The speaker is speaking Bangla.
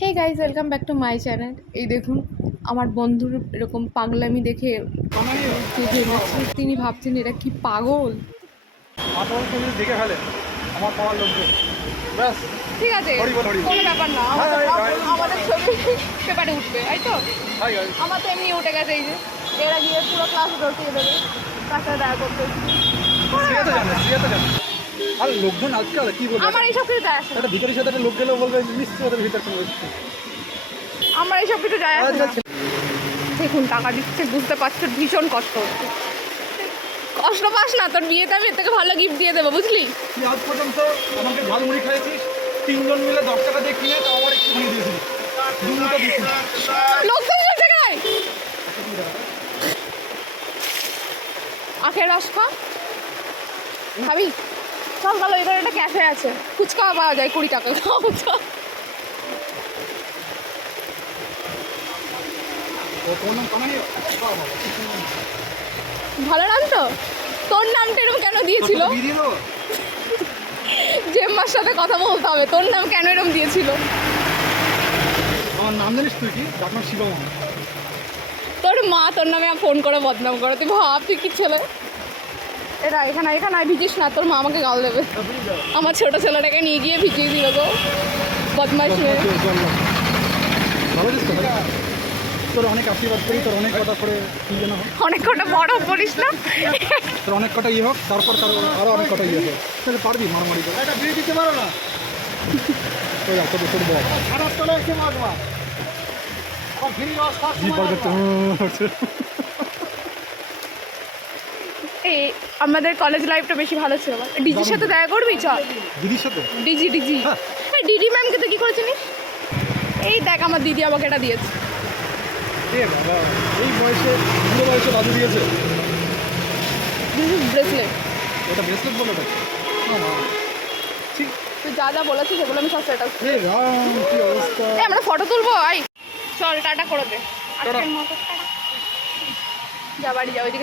Hey guys welcome back to my channel এই দেখুন আমার বন্ধুর এরকম পাগলামি দেখে তিনি ভাবছেন এটা কি পাগল? দেখে ফেলে আমার পাওয়ার লোকজন ঠিক আছে। কোনো ব্যাপার না আমাদের ছবি পেপারে উঠবে তাই তো? আমার তো এমনি উঠে গেছে এই যে। এরা গিয়ে পুরো ক্লাস রটিয়ে দেবে তার সাথে দেখা করতে। কোনো আর লোকজন আজকাল কি বলবে? আমার এইসব কিছু যায় আসে না। একটা ভিতরের সাথে একটা লোক গেলেও বলবে নিশ্চয়ই ওদের ভিতর কোনো এসছে আমার এইসব কিছু যায় আসে না। দেখুন টাকা দিচ্ছে বুঝতে পারছ ভীষণ কষ্ট হচ্ছে। কষ্ট পাস না তোর বিয়েতে আমি এর থেকে ভালো গিফট দিয়ে দেবো বুঝলি? তুই আজ পর্যন্ত আমাকে ঝালমুড়ি খাইয়েছিস তিনজন মিলে দশ টাকা দিয়ে কিনে তাও আমার একটুখানি দিয়েছিস দু মুঠো দিয়েছিস লোকজন চলছে গায়ে আখের রস খা। খাবি? ভালো এখানে একটা ক্যাফে আছে। ফুচকা পাওয়া যায় কুড়ি টাকা। কামাই ভালো নাম তো? তোর নামটা এরকম কেন দিয়েছিল? জেম্মার সাথে কথা বলতে হবে। তোর নাম কেন এরকম দিয়েছিল? আমার নাম জানিস তুই কি? তোর মা তোর নামে ফোন করে বদনাম করে। তুই ভাব তুই কি ছেলে? এরা এখানে এখানে ভিজিস না তোর মা আমাকে গাল দেবে। আমার ছোট ছেলেটাকে নিয়ে গিয়ে ভিজিয়ে দিল গো। বদমাইশ মেয়ে? তোর অনেক আশীর্বাদ করি তোর অনেক কথা করে কি যেন অনেক কটা বড় বলিস না? তোর অনেক কটা ইয়ে হোক তারপর তার আরও অনেক কটা ইয়ে হোক। তাহলে পারবি মারামারি করে? এটা বিয়ে দিতে পারো না। তোর এত বছর বল খারাপ চলে এসে মারবা। পারবে তো। এই আমাদের কলেজ লাইফটা বেশি ভালো ছিল। ডিজির সাথে দেখা করবি? চল। দিদির সাথে? DG DG. হ্যাঁ। ডিডি ম্যামকে তুই কী করেছিস এই দেখ আমার দিদি আমাকে এটা দিয়েছে। এ বাবা এই বয়সে বুড়ো বয়সে বাজু দিয়েছে। ব্রেসলেট এটা ব্রেসলেট বলে দেখ ঠিক। তুই যা যা বলেছিস সেগুলো আমি সব সেট এ রাম কি অবস্থা? এই আমরা ফটো তুলবো? আই চল টাটা করে দে। আজকের মতো। যা বাড়ি যা ওইদিকে